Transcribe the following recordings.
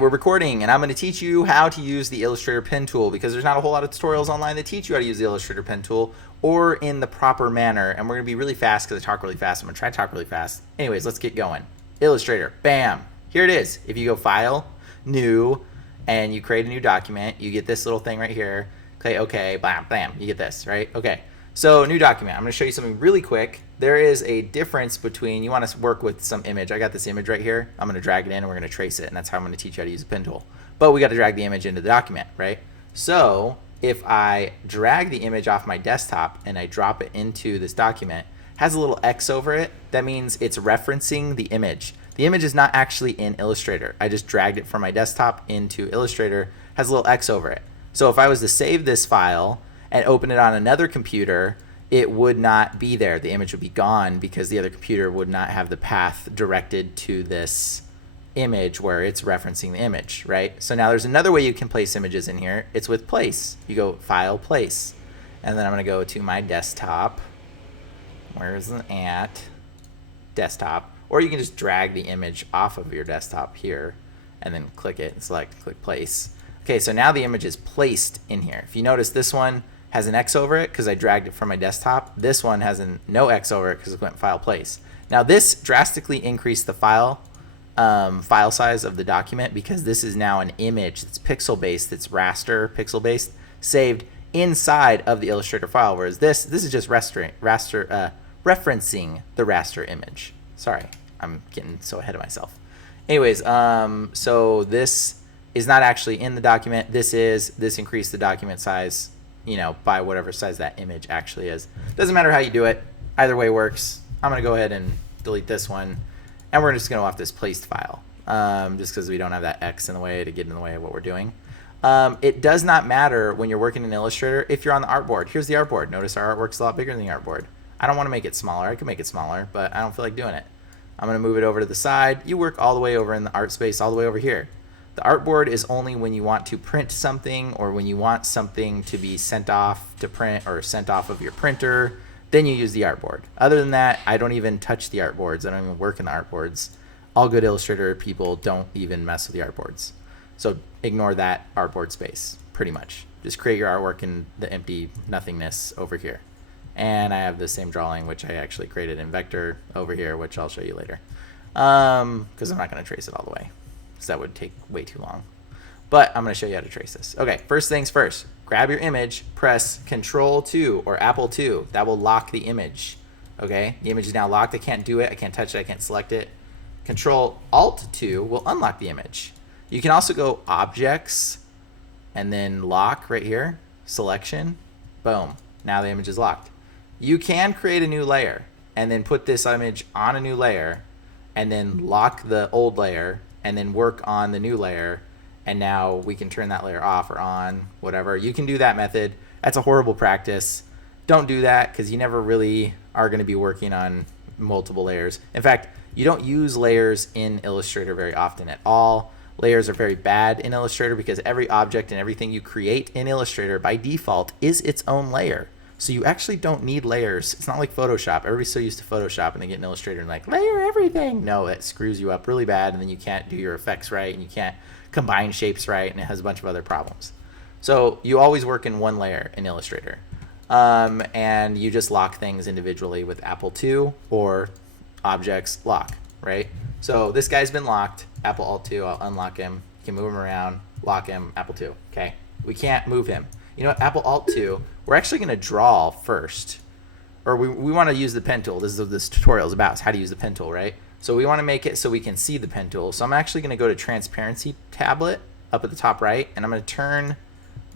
We're recording, and I'm going to teach you how to use the Illustrator pen tool, because there's not a whole lot of tutorials online that teach you how to use the Illustrator pen tool or in the proper manner. And we're going to be really fast because I talk really fast. I'm going to try to talk really fast. Anyways, let's get going. Illustrator, bam, here it is. If you go File, New, and you create a new document, you get this little thing right here. Click OK, bam, bam, you get this, right? Okay. So new document. I'm going to show you something really quick. There is a difference between, you want to work with some image. I got this image right here. I'm going to drag it in and we're going to trace it, and that's how I'm going to teach you how to use a pen tool. But we got to drag the image into the document, right? So if I drag the image off my desktop and I drop it into this document, it has a little X over it. That means it's referencing the image. The image is not actually in Illustrator. I just dragged it from my desktop into Illustrator. It has a little X over it. So if I was to save this file and open it on another computer, it would not be there. The image would be gone because the other computer would not have the path directed to this image where it's referencing the image, right? So now there's another way you can place images in here. It's with place. You go File, Place, and then I'm going to go to my desktop. Where is it at? Desktop. Or you can just drag the image off of your desktop here and then click it and select, click Place. Okay, so now the image is placed in here. If you notice, this one has an X over it because I dragged it from my desktop. This one has no X over it because it went File, Place. Now this drastically increased the file size of the document, because this is now an image that's pixel based, that's raster pixel based, saved inside of the Illustrator file, whereas this is just referencing the raster image. Sorry, I'm getting so ahead of myself. Anyways, so this is not actually in the document. This increased the document size, you know, by whatever size that image actually is. Doesn't matter how you do it. Either way works. I'm going to go ahead and delete this one, and we're just going to off this placed file, just because we don't have that X in the way to get in the way of what we're doing. It does not matter when you're working in Illustrator if you're on the artboard. Here's the artboard. Notice our artwork's a lot bigger than the artboard. I don't want to make it smaller. I can make it smaller, but I don't feel like doing it. I'm going to move it over to the side. You work all the way over in the art space, all the way over here. The artboard is only when you want to print something, or when you want something to be sent off to print or sent off of your printer, then you use the artboard. Other than that, I don't even touch the artboards. I don't even work in the artboards. All good Illustrator people don't even mess with the artboards. So ignore that artboard space, pretty much. Just create your artwork in the empty nothingness over here. And I have the same drawing, which I actually created in vector over here, which I'll show you later. Because I'm not going to trace it all the way, because that would take way too long. But I'm going to show you how to trace this. Okay, first things first. Grab your image, press Control-2 or Apple-2. That will lock the image. Okay, the image is now locked. I can't do it. I can't touch it. I can't select it. Control-Alt-2 will unlock the image. You can also go Objects and then Lock right here. Selection. Boom. Now the image is locked. You can create a new layer and then put this image on a new layer and then lock the old layer and then work on the new layer, and now we can turn that layer off or on, whatever. You can do that method. That's a horrible practice. Don't do that, because you never really are going to be working on multiple layers. In fact, you don't use layers in Illustrator very often at all. Layers are very bad in Illustrator because every object and everything you create in Illustrator by default is its own layer. So you actually don't need layers. It's not like Photoshop. Everybody's so used to Photoshop and they get in Illustrator and like, layer everything. No, it screws you up really bad, and then you can't do your effects right, and you can't combine shapes right, and it has a bunch of other problems. So you always work in one layer in Illustrator. And you just lock things individually with Apple-2 or Objects Lock, right? So this guy's been locked. Apple-Alt-2, I'll unlock him. You can move him around, lock him, Apple-2, okay? We can't move him. You know what, Apple-Alt-2, we're actually going to draw first. Or we want to use the pen tool. This is what this tutorial is about, is how to use the pen tool, right? So we want to make it so we can see the pen tool. So I'm actually going to go to Transparency tablet up at the top right, and I'm going to turn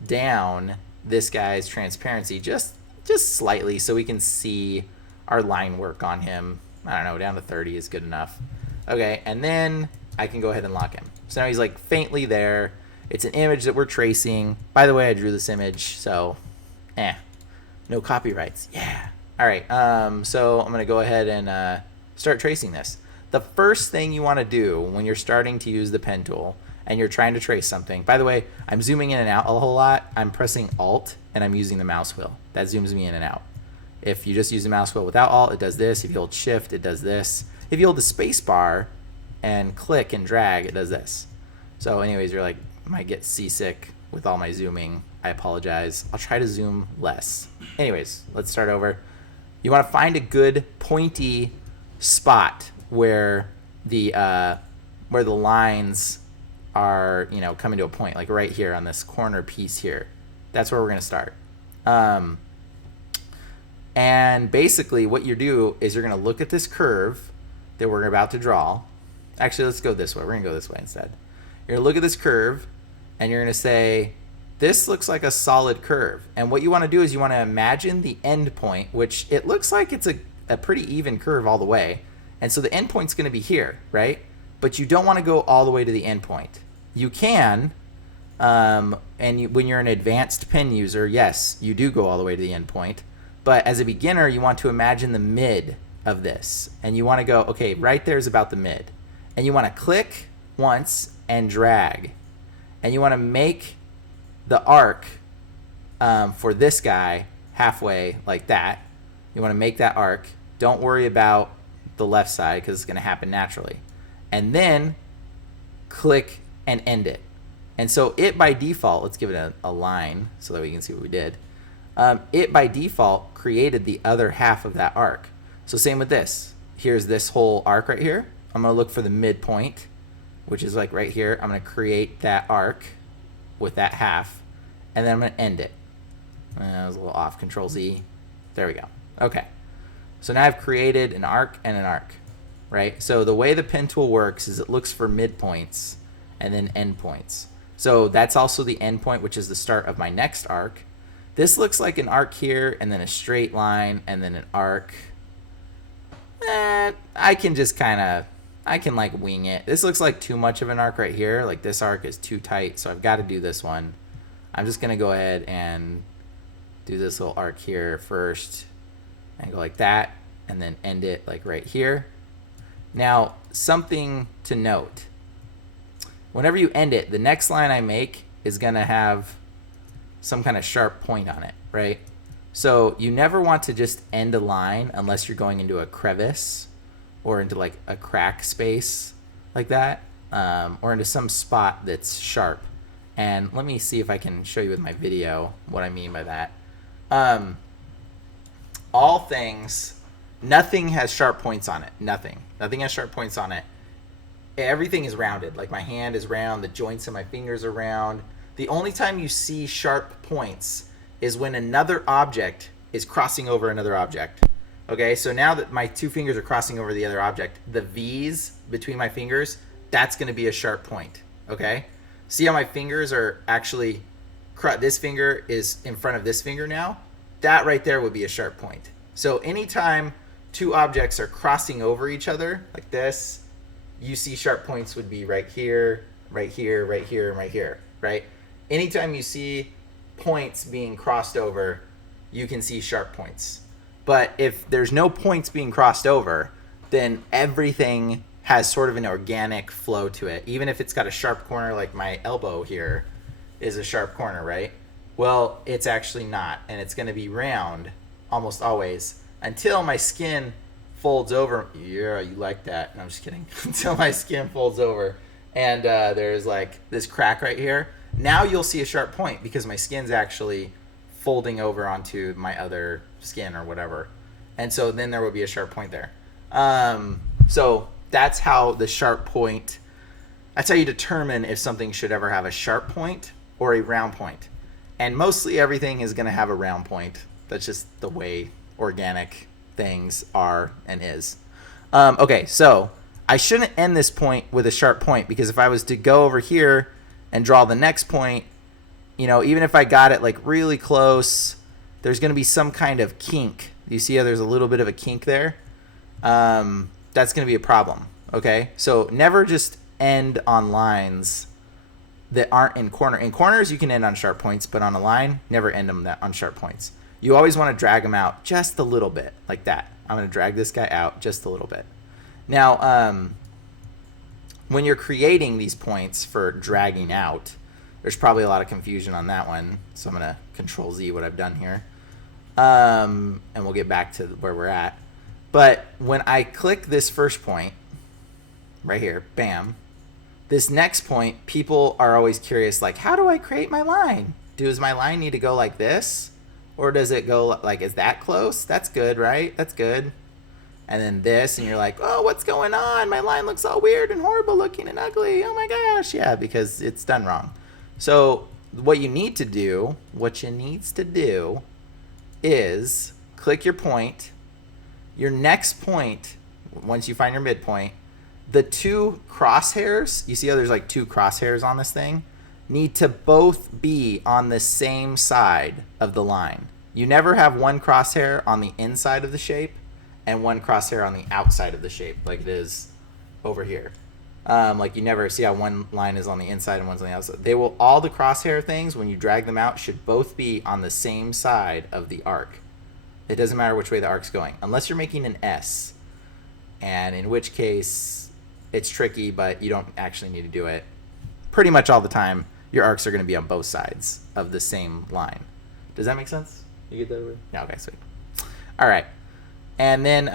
down this guy's transparency just slightly so we can see our line work on him. I don't know, down to 30 is good enough. Okay, and then I can go ahead and lock him. So now he's like faintly there. It's an image that we're tracing. By the way, I drew this image, so no copyrights. Yeah. All right, so I'm going to go ahead and start tracing this. The first thing you want to do when you're starting to use the pen tool and you're trying to trace something, by the way, I'm zooming in and out a whole lot. I'm pressing Alt and I'm using the mouse wheel. That zooms me in and out. If you just use the mouse wheel without Alt, it does this. If you hold Shift, it does this. If you hold the space bar and click and drag, it does this. So anyways, you're like, might get seasick with all my zooming. I apologize. I'll try to zoom less. Anyways, let's start over. You want to find a good pointy spot where the lines are, you know, coming to a point, like right here on this corner piece here. That's where we're going to start. And basically what you do is you're going to look at this curve that we're about to draw. Actually, let's go this way. We're going to go this way instead. You're going to look at this curve and you're going to say, this looks like a solid curve. And what you want to do is you want to imagine the end point, which it looks like it's a pretty even curve all the way. And so the end point's going to be here, right? But you don't want to go all the way to the end point. You can, when you're an advanced pen user, yes, you do go all the way to the end point. But as a beginner, you want to imagine the mid of this. And you want to go, okay, right there is about the mid. And you want to click once and drag. And you want to make the arc for this guy halfway like that. You want to make that arc. Don't worry about the left side because it's going to happen naturally. And then click and end it. And so it by default, let's give it a line so that we can see what we did. It by default created the other half of that arc. So same with this. Here's this whole arc right here. I'm going to look for the midpoint, which is like right here. I'm going to create that arc with that half, and then I'm going to end it. I was a little off. Control Z. There we go. Okay. So now I've created an arc and an arc, right? So the way the pen tool works is it looks for midpoints and then endpoints. So that's also the endpoint, which is the start of my next arc. This looks like an arc here, and then a straight line, and then an arc. I can just kind of, I can like wing it. This looks like too much of an arc right here. Like this arc is too tight, so I've got to do this one. I'm just going to go ahead and do this little arc here first, and go like that, and then end it like right here. Now, something to note. Whenever you end it, the next line I make is going to have some kind of sharp point on it, right? So you never want to just end a line unless you're going into a crevice or into like a crack space like that, or into some spot that's sharp. And let me see if I can show you with my video what I mean by that. All things, nothing has sharp points on it. Nothing has sharp points on it. Everything is rounded. Like my hand is round, the joints of my fingers are round. The only time you see sharp points is when another object is crossing over another object. Okay, so now that my two fingers are crossing over the other object, the V's between my fingers, that's going to be a sharp point. Okay, see how my fingers are actually, this finger is in front of this finger now? That right there would be a sharp point. So anytime two objects are crossing over each other like this, you see sharp points would be right here, right here, right here, and right here, right? Anytime you see points being crossed over, you can see sharp points. But if there's no points being crossed over, then everything has sort of an organic flow to it. Even if it's got a sharp corner, like my elbow here is a sharp corner, right? Well, it's actually not, and it's going to be round almost always until my skin folds over. Yeah, you like that. No, I'm just kidding. Until my skin folds over and there's like this crack right here. Now you'll see a sharp point because my skin's actually folding over onto my other skin or whatever. And so then there will be a sharp point there. So that's how the sharp point, that's how you determine if something should ever have a sharp point or a round point. And mostly everything is going to have a round point. That's just the way organic things are and is. Okay, so I shouldn't end this point with a sharp point because if I was to go over here and draw the next point, you know, even if I got it like really close, there's going to be some kind of kink. You see how there's a little bit of a kink there? That's going to be a problem, okay? So never just end on lines that aren't in corner. In corners, you can end on sharp points, but on a line, never end them on sharp points. You always want to drag them out just a little bit, like that. I'm going to drag this guy out just a little bit. Now, when you're creating these points for dragging out, there's probably a lot of confusion on that one. So I'm going to Control Z what I've done here. And we'll get back to where we're at. But when I click this first point, right here, bam, This next point, people are always curious, like, how do I create my line? Does my line need to go like this? Or does it go like, is that close? That's good, right? That's good. And then this, and you're like, oh, what's going on? My line looks all weird and horrible looking and ugly. Oh my gosh. Yeah, because it's done wrong. So what you need to do, is click your point. Your next point, once you find your midpoint, the two crosshairs, you see how there's like two crosshairs on this thing, need to both be on the same side of the line. You never have one crosshair on the inside of the shape and one crosshair on the outside of the shape like it is over here. Like you never see how one line is on the inside and one's on the outside. They will, all the crosshair things, when you drag them out, should both be on the same side of the arc. It doesn't matter which way the arc's going, unless you're making an S, and in which case it's tricky, but you don't actually need to do it. Pretty much all the time, your arcs are going to be on both sides of the same line. Does that make sense? You get that over? Yeah, okay, sweet. All right. And then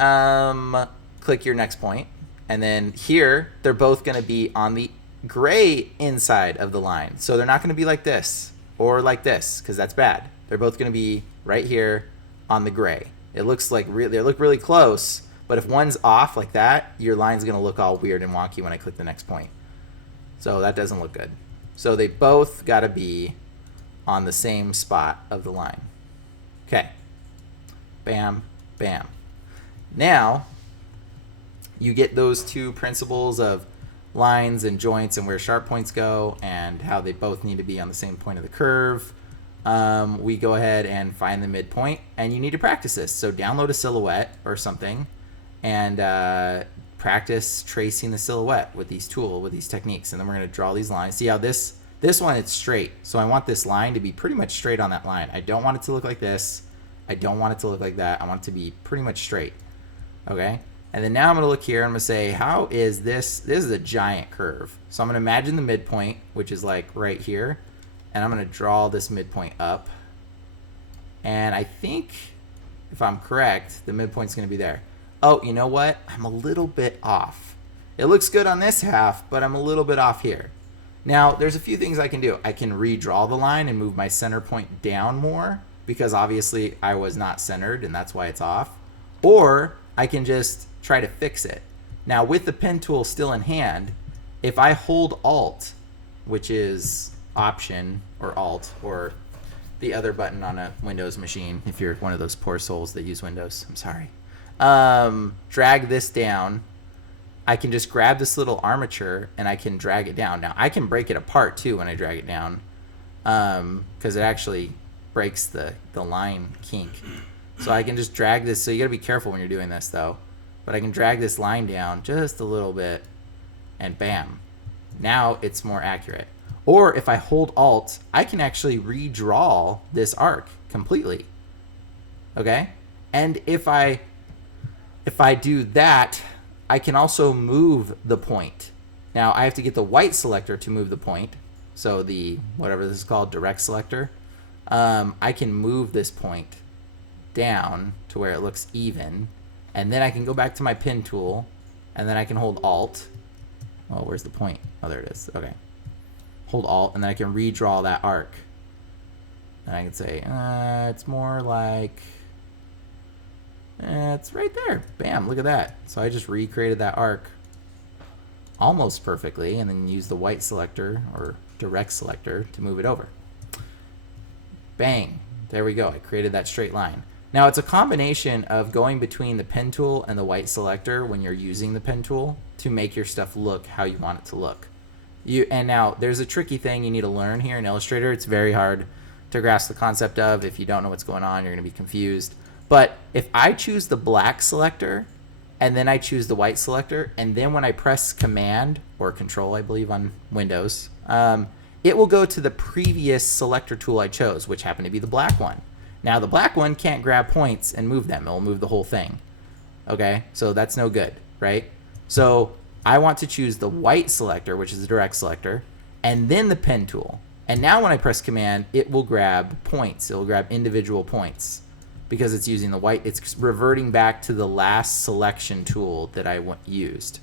click your next point. And then here, they're both going to be on the gray inside of the line. So they're not going to be like this or like this, because that's bad. They're both going to be right here on the gray. It looks like they look really close, but if one's off like that, your line's going to look all weird and wonky when I click the next point. So that doesn't look good. So they both got to be on the same spot of the line. Okay. Bam, bam. Now, you get those two principles of lines and joints and where sharp points go and how they both need to be on the same point of the curve. We go ahead and find the midpoint, and you need to practice this. So download a silhouette or something and practice tracing the silhouette with these techniques. And then we're going to draw these lines. See how this one, it's straight. So I want this line to be pretty much straight on that line. I don't want it to look like this. I don't want it to look like that. I want it to be pretty much straight. Okay? And then now I'm going to look here and I'm going to say, how is this? This is a giant curve. So I'm going to imagine the midpoint, which is like right here. And I'm going to draw this midpoint up. And I think, if I'm correct, the midpoint's going to be there. Oh, you know what? I'm a little bit off. It looks good on this half, but I'm a little bit off here. Now, there's a few things I can do. I can redraw the line and move my center point down more, because obviously I was not centered and that's why it's off. Or I can just try to fix it. Now, with the pen tool still in hand, if I hold Alt, which is Option or Alt or the other button on a Windows machine, if you're one of those poor souls that use Windows, I'm sorry. Drag this down. I can just grab this little armature and I can drag it down. Now I can break it apart too when I drag it down, because it actually breaks the line kink. So I can just drag this. So you gotta be careful when you're doing this though. But I can drag this line down just a little bit and bam. Now it's more accurate. Or if I hold Alt, I can actually redraw this arc completely. Okay? And if I do that, I can also move the point. Now I have to get the white selector to move the point. So the, whatever this is called, direct selector. I can move this point down to where it looks even. And then I can go back to my pen tool and then I can hold Alt. Oh, where's the point? Oh, there it is. Okay. Hold Alt and then I can redraw that arc. And I can say, it's more like, it's right there. Bam, look at that. So I just recreated that arc almost perfectly and then use the white selector or direct selector to move it over. Bang, there we go. I created that straight line. Now it's a combination of going between the pen tool and the white selector when you're using the pen tool to make your stuff look how you want it to look. And now there's a tricky thing you need to learn here in Illustrator. It's very hard to grasp the concept of. If you don't know what's going on, you're going to be confused. But if I choose the black selector and then I choose the white selector, and then when I press Command or Control, I believe on Windows, it will go to the previous selector tool I chose, which happened to be the black one. Now the black one can't grab points and move them. It will move the whole thing. Okay, so that's no good, right? So I want to choose the white selector, which is the direct selector, and then the pen tool. And now when I press Command, it will grab points. It will grab individual points because it's using the white. It's reverting back to the last selection tool that I used.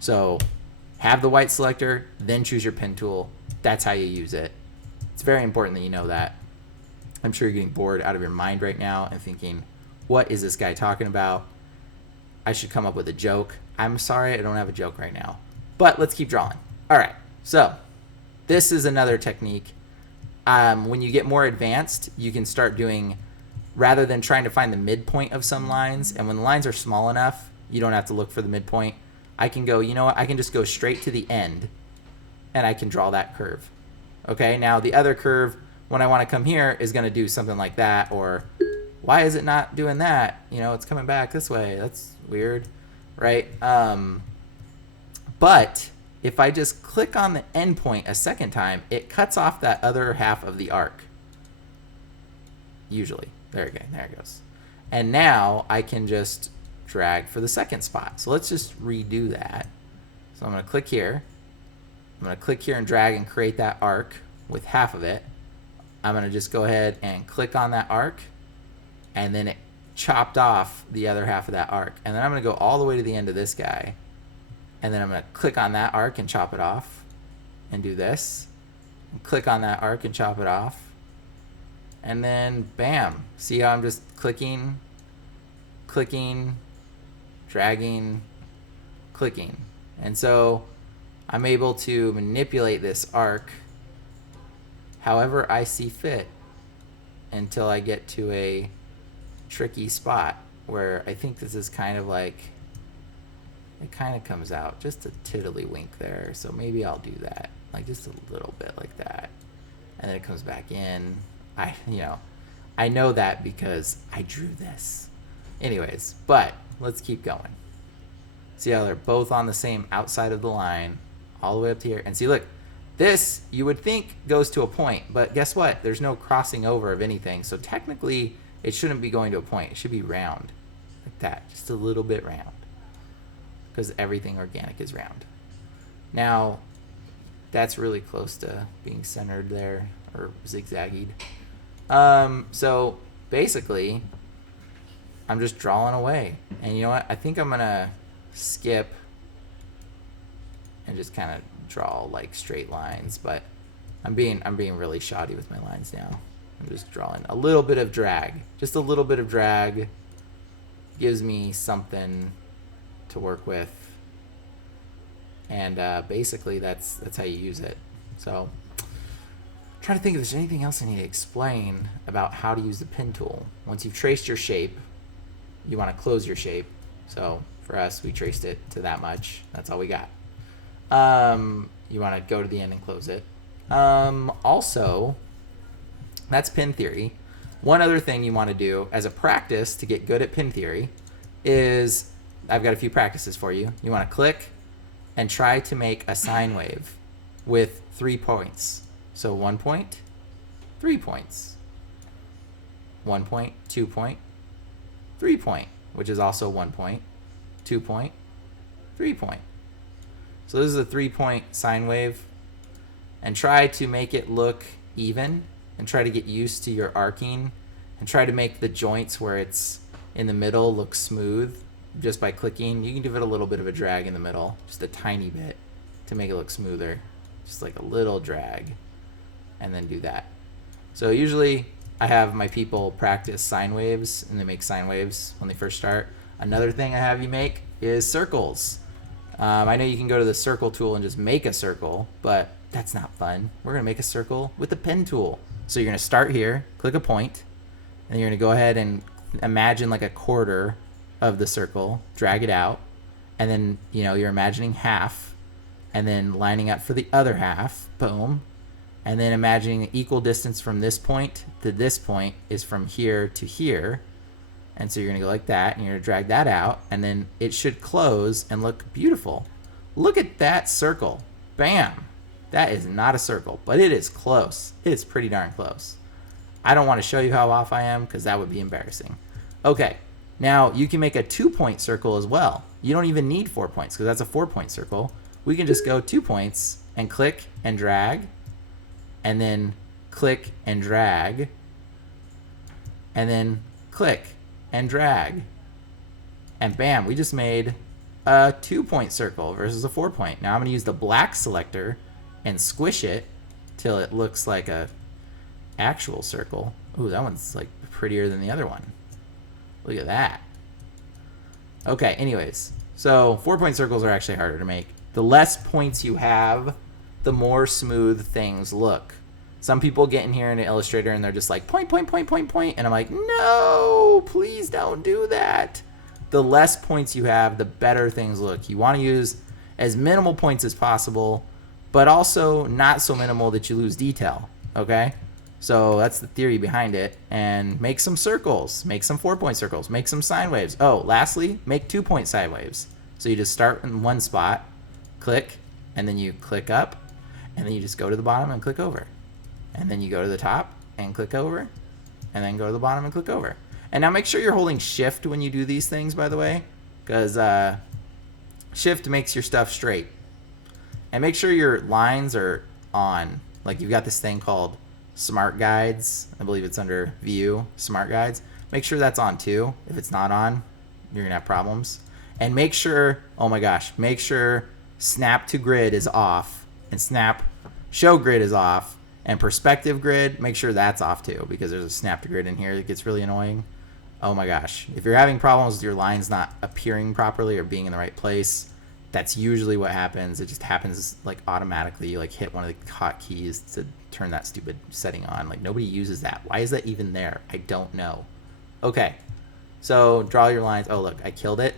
So have the white selector, then choose your pen tool. That's how you use it. It's very important that you know that. I'm sure you're getting bored out of your mind right now and thinking, what is this guy talking about? I should come up with a joke. I'm sorry, I don't have a joke right now. But let's keep drawing. All right, so this is another technique. When you get more advanced, you can start doing, rather than trying to find the midpoint of some lines, and when the lines are small enough, you don't have to look for the midpoint. I can go, you know what, I can just go straight to the end, and I can draw that curve. Okay, now the other curve, when I want to come here, is going to do something like that, or why is it not doing that? You know, it's coming back this way. That's weird, right? But if I just click on the endpoint a second time, it cuts off that other half of the arc. Usually. There it goes. And now I can just drag for the second spot. So let's just redo that. So I'm going to click here. I'm going to click here and drag and create that arc with half of it. I'm going to just go ahead and click on that arc, and then it chopped off the other half of that arc. And then I'm going to go all the way to the end of this guy, and then I'm going to click on that arc and chop it off, and do this, and click on that arc and chop it off, and then bam. See how I'm just clicking, dragging, clicking. And so I'm able to manipulate this arc however I see fit until I get to a tricky spot where I think this is kind of like, it kind of comes out just a tiddlywink there. So maybe I'll do that, like just a little bit like that. And then it comes back in. I know that because I drew this. Anyways, but let's keep going. See how they're both on the same outside of the line all the way up to here. And see, look, this you would think goes to a point, but guess what? There's no crossing over of anything. So technically it shouldn't be going to a point. It should be round like that, just a little bit round, because everything organic is round. Now that's really close to being centered there, or zigzagged. So basically I'm just drawing away. And you know what? I think I'm gonna skip and just kind of draw like straight lines, but I'm being really shoddy with my lines now. I'm just drawing a little bit of drag. Just a little bit of drag gives me something to work with. And basically that's how you use it. So try to think if there's anything else I need to explain about how to use the pen tool. Once you've traced your shape, you want to close your shape. So for us, we traced it to that much. That's all we got. You want to go to the end and close it. Also, that's pen theory. One other thing you want to do as a practice to get good at pen theory is, I've got a few practices for you. You want to click and try to make a sine wave with 3 points. So 1 point, 3 points. 1 point, 2 point, 3 point, which is also 1 point, 2 point, 3 point. So this is a 3-point sine wave, and try to make it look even, and try to get used to your arcing, and try to make the joints where it's in the middle look smooth just by clicking. You can give it a little bit of a drag in the middle, just a tiny bit, to make it look smoother. Just like a little drag, and then do that. So usually I have my people practice sine waves, and they make sine waves when they first start. Another thing I have you make is circles. I know you can go to the circle tool and just make a circle, but that's not fun. We're going to make a circle with the pen tool. So you're going to start here, click a point, and you're going to go ahead and imagine like a quarter of the circle, drag it out, and then you're imagining half, and then lining up for the other half, boom, and then imagining the equal distance from this point to this point is from here to here. And so you're going to go like that, and you're going to drag that out, and then it should close and look beautiful. Look at that circle. Bam. That is not a circle, but it is close. It is pretty darn close. I don't want to show you how off I am because that would be embarrassing. Okay, now you can make a 2-point circle as well. You don't even need 4 points because that's a 4-point circle. We can just go 2 points and click and drag, and then click and drag, and then click and drag, and bam, we just made a 2-point circle versus a 4-point. Now I'm going to use the black selector and squish it till it looks like a actual circle. Ooh, that one's like prettier than the other one. Look at that. Okay, anyways, so 4-point circles are actually harder to make. The less points you have, the more smooth things look. Some people get in here in Illustrator and they're just like point, point, point, point, point, and I'm like, no, please don't do that. The less points you have, the better things look. You want to use as minimal points as possible, but also not so minimal that you lose detail, okay? So that's the theory behind it. And make some circles, make some 4-point circles, make some sine waves. Oh, lastly, make 2-point sine waves. So you just start in one spot, click, and then you click up, and then you just go to the bottom and click over. And then you go to the top and click over, and then go to the bottom and click over. And now make sure you're holding shift when you do these things, by the way, because shift makes your stuff straight. And make sure your lines are on. Like you've got this thing called Smart Guides. I believe it's under View, Smart Guides. Make sure that's on too. If it's not on, you're gonna have problems. And make sure, oh my gosh, make sure Snap to Grid is off and Snap Show Grid is off, and Perspective Grid, make sure that's off too, because there's a Snap to Grid in here that gets really annoying. Oh my gosh, if you're having problems with your lines not appearing properly or being in the right place, that's usually what happens. It just happens like automatically. You like hit one of the hotkeys to turn that stupid setting on. Like nobody uses that. Why is that even there? I don't know. Okay, so draw your lines. Oh look, I killed it.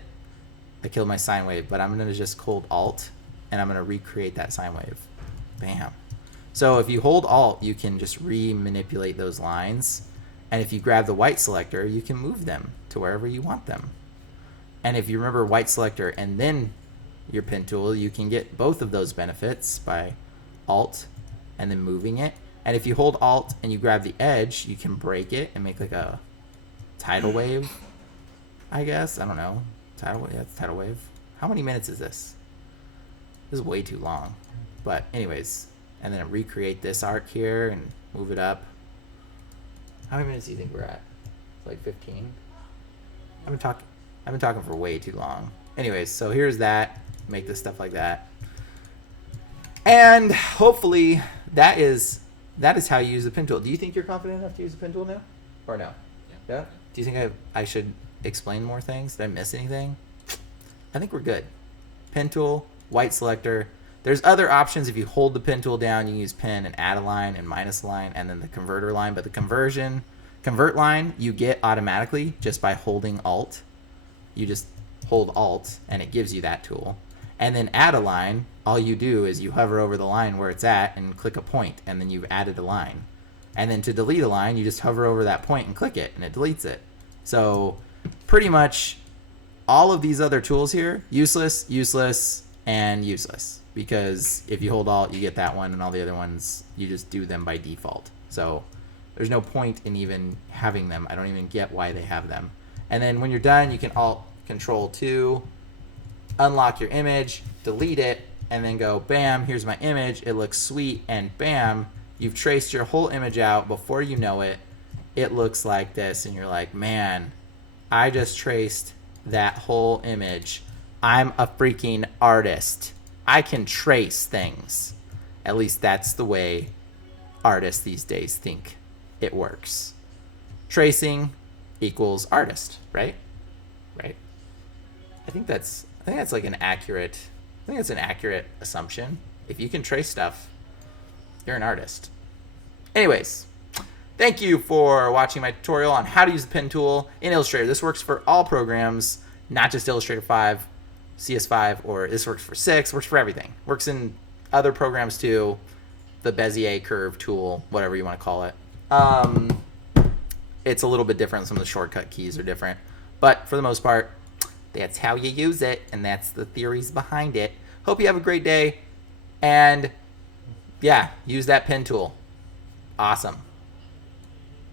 I killed my sine wave, but I'm gonna just hold Alt and I'm gonna recreate that sine wave. Bam. So if you hold Alt, you can just re-manipulate those lines. And if you grab the white selector, you can move them to wherever you want them. And if you remember white selector and then your pen tool, you can get both of those benefits by Alt and then moving it. And if you hold Alt and you grab the edge, you can break it and make like a tidal wave, I guess. I don't know. Tidal wave? Yeah, it's tidal wave. How many minutes is this? This is way too long. But anyways, and then recreate this arc here and move it up. How many minutes do you think we're at? Like 15? I've been talking for way too long. Anyways, so here's that. Make this stuff like that. And hopefully that is how you use the pen tool. Do you think you're confident enough to use the pen tool now? Or no? Yeah? Do you think I should explain more things? Did I miss anything? I think we're good. Pen tool, white selector. There's other options. If you hold the pen tool down, you can use pen and add a line and minus a line and then the converter line. But the convert line you get automatically just by holding Alt. You just hold Alt and it gives you that tool. And then add a line, all you do is you hover over the line where it's at and click a point, and then you've added a line. And then to delete a line, you just hover over that point and click it, and it deletes it. So pretty much all of these other tools here, useless, useless, and useless. Because if you hold Alt, you get that one, and all the other ones, you just do them by default. So there's no point in even having them. I don't even get why they have them. And then when you're done, you can Alt Control 2, unlock your image, delete it, and then go, bam, here's my image. It looks sweet, and bam, you've traced your whole image out. Before you know it, it looks like this, and you're like, man, I just traced that whole image. I'm a freaking artist. I can trace things. At least that's the way artists these days think it works. Tracing equals artist, right? Right. I think that's like an accurate. I think that's an accurate assumption. If you can trace stuff, you're an artist. Anyways, thank you for watching my tutorial on how to use the pen tool in Illustrator. This works for all programs, not just Illustrator 5, CS5, or this works for 6, works for everything. Works in other programs too, the Bezier curve tool, whatever you want to call it. It's a little bit different. Some of the shortcut keys are different, but for the most part, that's how you use it, and that's the theories behind it. Hope you have a great day, and yeah, use that pen tool. Awesome.